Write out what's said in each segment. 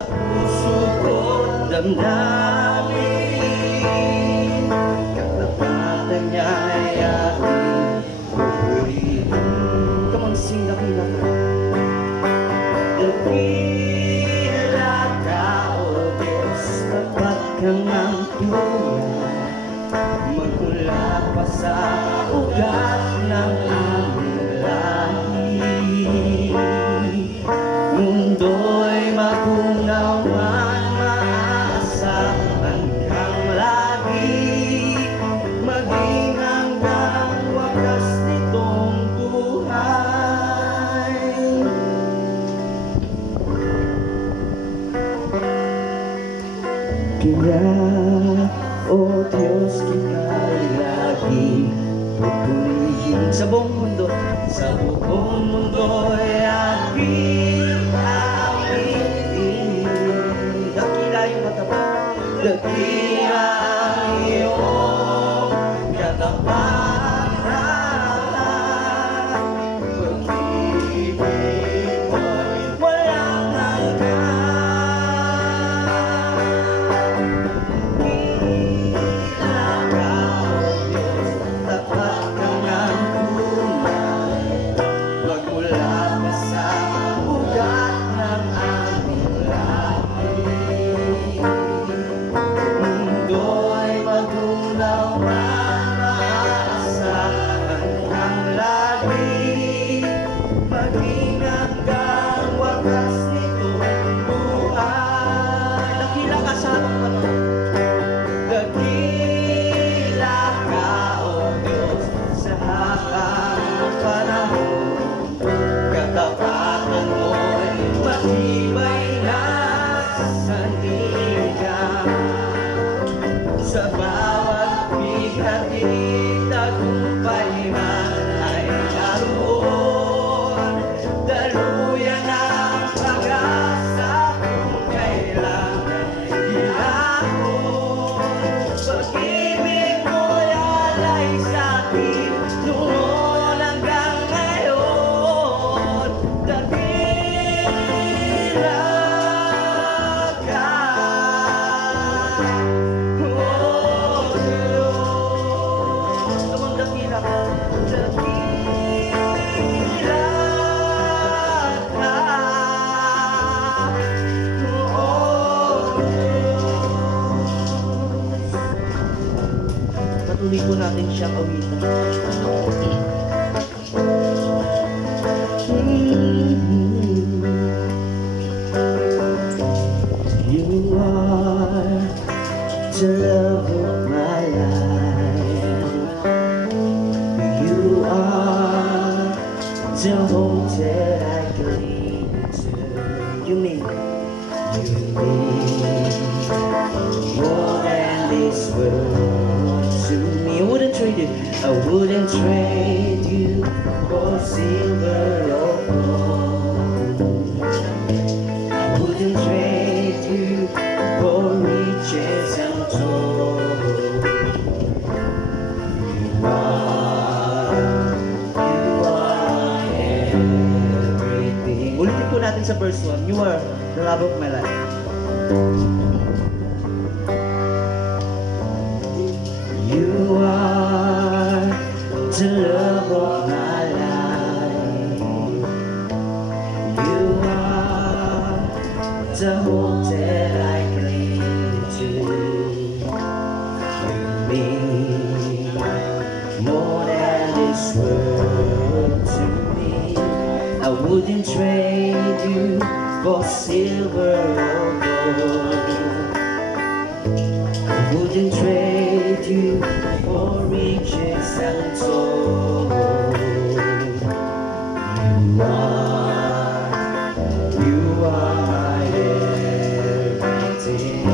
puso ko't damdamin, katapatan niya ay aking pupurihin. Come on, sing dakila ka. Dakila ka, O Diyos, tapat kang ang tunay, magmula pa sa ugat ng aming lahi. Mundo'y magunaw man, maaasahan kang lagi, maging hanggang wakas nitong buhay. Kaya, O Diyos, kita'y laging pupurihin sa buong mundo, sa buong mundo'y aking awitin. Dakila yung katapat, dakila ang iyong katapatan, pag-ibig mo'y walang hanggan. Sa bawat bighati, tagumpay man ay naroon. Daluyan ang pag-asa kung kailangan hilakon. Pag-ibig mo'y alay sa'kin noon hanggang ngayon. Dakila ka, patuloy po natin siyang awitan. You are the love of my life. You are the hope that I cling to. You mean more than this world to me. I wouldn't trade it. I wouldn't trade you for silver or gold. I wouldn't trade you for riches untold. You are everything. Ulitin po natin sa verse 1. You are the love of my life. You are the love of my life. You are the hope that I cling to. You mean more than this world to me. I wouldn't trade you for silver or gold. I wouldn't trade you for riches untold. You are my everything.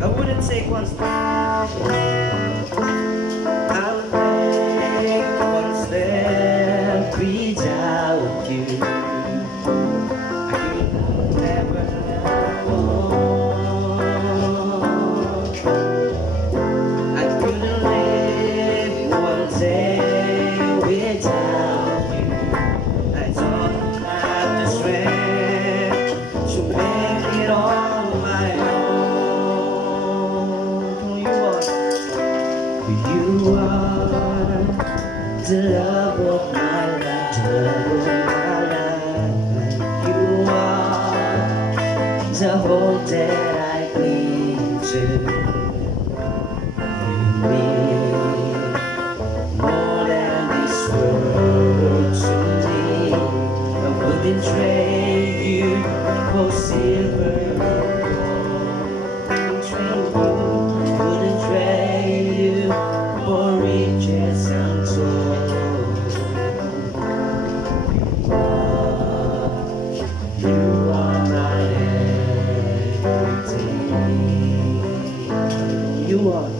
I wouldn't take one step. I'll take one step without you. I could never walk. I couldn't live one day without you. I don't have the strength to make it all. You are the love of my life, the love of my life. You are the hope that I cling to. You mean more than this world to me. I wouldn't trade you for silver or gold. Wouldn't trade you for riches untold. You are my everything. You are.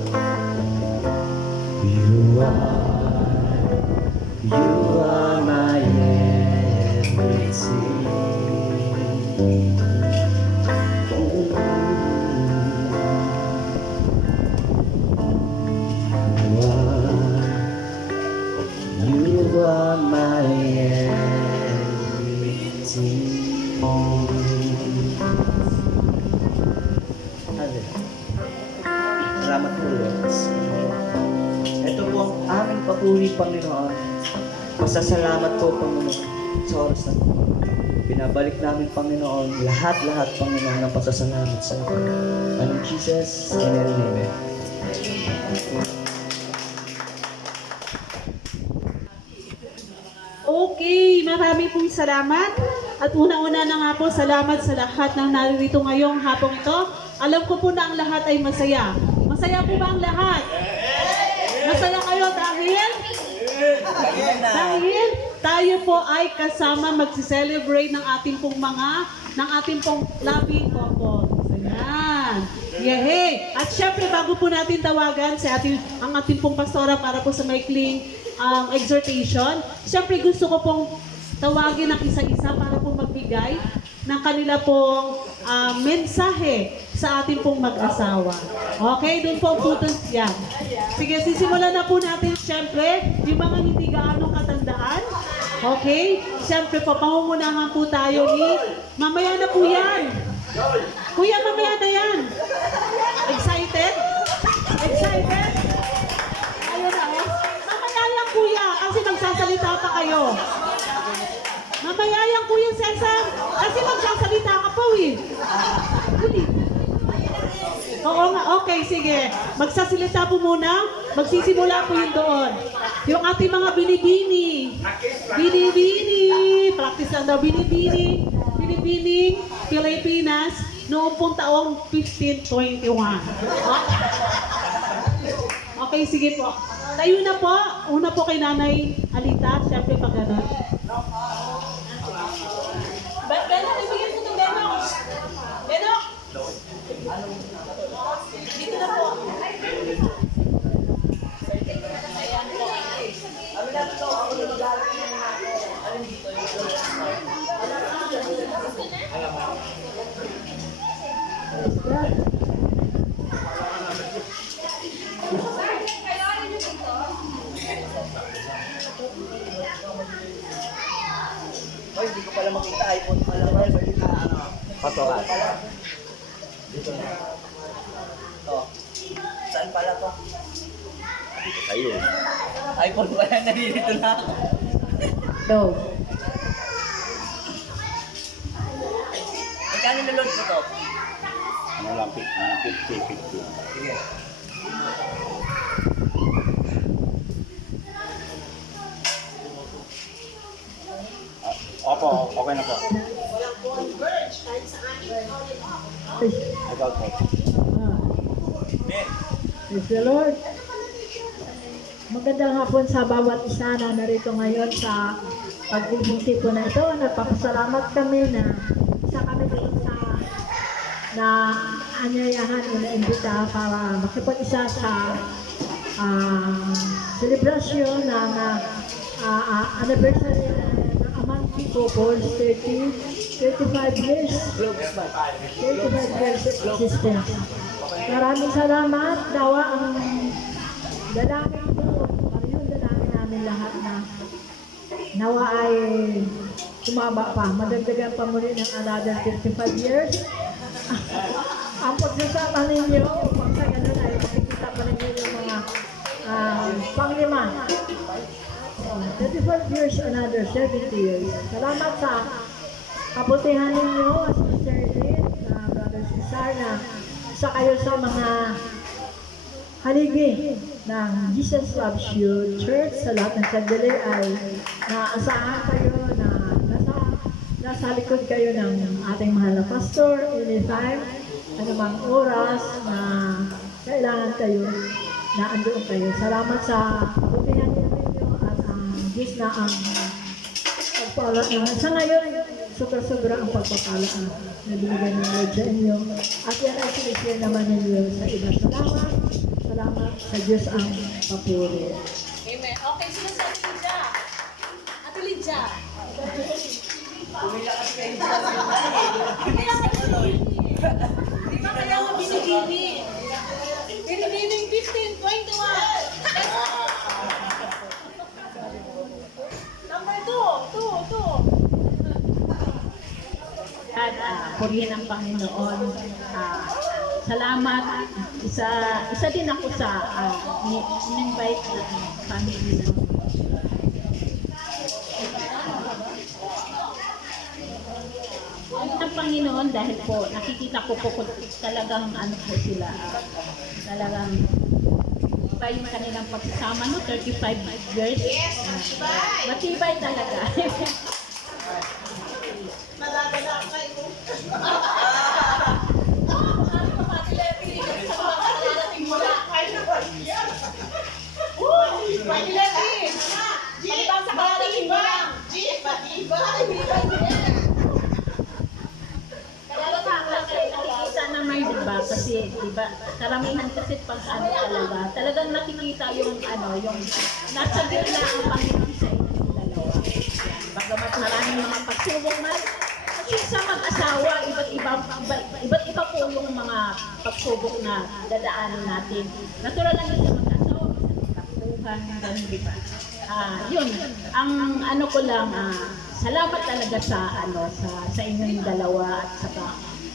You are my everything. You are my everything. Salamat po, Lord. Ito po ang aming papuri, Panginoon. Masasalamat po, Panginoon, sa oras na po. Binabalik namin, Panginoon, lahat-lahat, Panginoon, ng pasasalamat sa iyo. And in Jesus' name, amen. Okay, marami pong salamat. At una-una na nga po, salamat sa lahat ng narito ngayong hapong ito. Alam ko po na ang lahat ay masaya. Masaya po ba ang lahat? Masaya kayo dahil tayo po ay kasama magsi-celebrate ng ating pong loving couple. Ayan. Yehey! At syempre, bago po natin tawagan ang ating pong pastora para po sa maikling exhortation, syempre gusto ko pong tawagin ng isa-isa para po magbigay ng kanila pong mensahe sa ating pong mag-asawa. Okay? Doon po ang yan. Sige, sisimulan na po natin syempre yung mga hindi gaano katandaan. Okay? Syempre po, pangungunahan po tayo ni mamaya na po yan. Kuya, mamaya na yan. Excited? Excited? Ayun na, oh. Mamaya lang, kuya, kasi magsasalita pa kayo. Mamaya yan, Kuya Cesar, kasi magsasalita ka pa, eh. Oo nga, okay, sige. Magsasalita po muna. Magsisimula po yun doon. Yung ating mga binibini. Binibini. Practice lang daw. Binibini. Binibining Pilipinas noong pong taong 1521. Okay, sige po. Tayo na po. Una po kay Nanay Alita. Siyempre pag gano'n. Benok, ibigay ko itong Benok. Benok! Dito na po. Hoy, hindi ko pala makita. iPhone pala. Makita Patokan. Dito na. Ito. Saan pala to? Dito kayo. iPhone pala. Nandito na ako. Go. Magkano nilod ko to? Ano lang, 50. Sige. Opo, okay na po. Ikaw po. Praise the Lord. Magandang hapon sa bawat isa na narito ngayon sa pag-ibunti ko na ito. Nagpapasalamat kami na isa kami dito sa na anyayahan o na-imbita para makipag-isa sa celebration ng anniversary ng Amang Couples 35 years 35 years existence. Maraming salamat. Dawa ang dalangin ko, yung dalangin namin lahat na nawa ay tumaba pa. Madagdagan pa muli ng another 55 years. Ang pagsasapan ninyo, pag sa ganun ay makikita pa ninyo yung mga years, another 70 years. Salamat sa kabutihan ninyo, Sister Lynn, Brother Cesar, na isa kayo sa mga haligi ng Jesus Loves You Church sa lahat ng sandali ay naasahan kayo na nasa likod kayo ng ating mahal na pastor anytime, anumang oras na kailangan kayo na andoon kayo. Salamat sa kabutihan ninyo at ang Diyos na ang pagpala naman. Sa ngayon, sobra-sobra ang pagpapala na binigay ng Lord sa inyo. At yan ay sinishare naman ninyo sa iba. Salamat. Salamat sa Diyos ang papuri. Amen. Okay, sino sa Ate Lydia? Ate Lydia. Di ba kaya nga binigini? Binigini 15, 21. Number 2. At purihin ang Panginoon. Salamat. Isa din ako sa in-invite na family ng ng Panginoon dahil po nakikita ko po talagang ano po sila talagang iba yung kanilang pagsasama no 35 years. Matibay talaga. Nakikita naman diba kasi diba karamihan kasi pag ano talagang nakikita yung yung nasa gitna ang Panginoon sa inyong dalawa. Bagamat maraming mga pagsubok man kasi sa mag-asawa iba't iba po yung mga pagsubok na dadaanan natin. Natural lang yun sa mag-asawa, sa takbuhan, ganun diba. Yun, ang ano ko lang, salamat talaga sa sa inyong dalawa at saka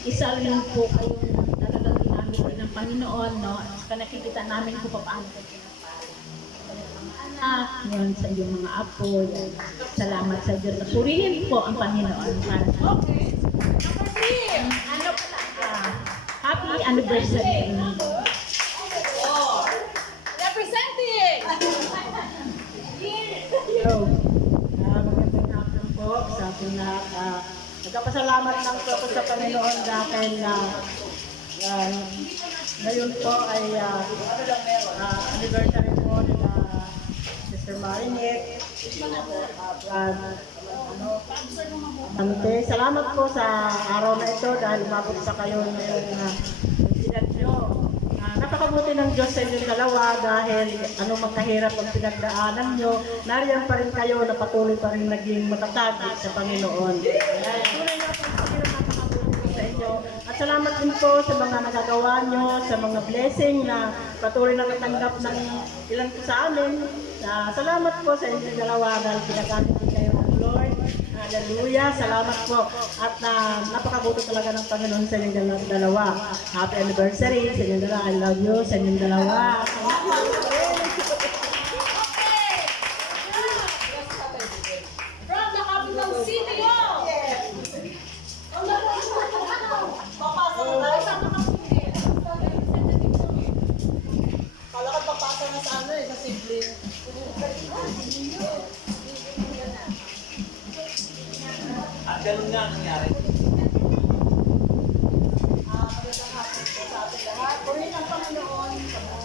isa rin po kayong talagang ginamit din ng Panginoon, no? At saka nakikita namin kung paano anak, ngayon sa iyong mga apo. Salamat sa Diyos. Purihin po ang Panginoon para sa ano pala, happy anniversary. Representing! Hello. Magandang hapon po sa ating lahat. Nagpapasalamat lang po ako sa Panginoon dahil ngayon po ay anniversary po nila Sister Marinette, Ante. Salamat po sa araw na ito dahil umabot sa kayo ng edad nyo. Napakabuti ng Diyos sa inyong dalawa dahil anong magkahirap ang pinagdaanan nyo, nariyan pa rin kayo na patuloy pa rin naging matatag sa Panginoon. Tunay nga po ang Panginoon napakabuti sa inyo. At salamat din po sa mga nagagawa nyo, sa mga blessing na patuloy na natanggap ng ilan po sa amin. Salamat po sa inyong dalawa dahil pinagamit din kayo ng Lord. Hallelujah! Salamat po. At napakabuti talaga ng Panginoon sa inyong dalawa. Happy anniversary sa inyong dalawa. I love you sa inyong dalawa. From the capital city of... Papasok na tayo sa mga pundi. Kala ka papasok na sa sa simple. At ganun nga ang nangyari. Magandang hapon po sa ating lahat. Purihin ang Panginoon sa mga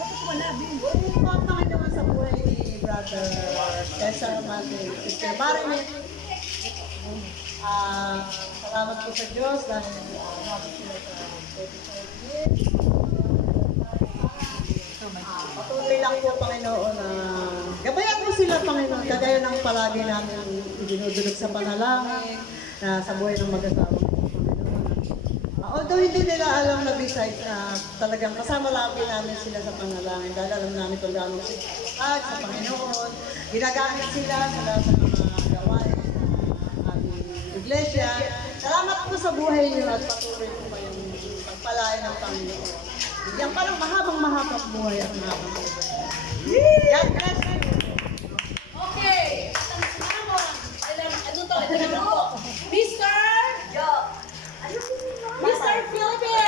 Purihin ang Panginoon sa buhay ni Brother Cesar Mate, Sister Marinette. Salamat po sa Diyos dahil umabot sila sa 45 years. Patuloy lang po, Panginoon, na gabayan mo sila, Panginoon, kagaya ng palagi namin idinudulog sa panalangin na sa buhay ng mag-asawa ko, Panginoon. Although hindi nila alam na besides na talagang kasama lagi namin sila sa panalangin dahil alam namin kung gano'ng sila sa Panginoon. Ginagamit sila sa lahat ng mga gawain sa ating iglesia. Salamat po sa buhay niyo at patuloy po kayong pagpalain ng Panginoon. Yan parang mahabang buhay ang habang buhay. God bless you. Okay. Ano to? Ito po. Mr. Philippines!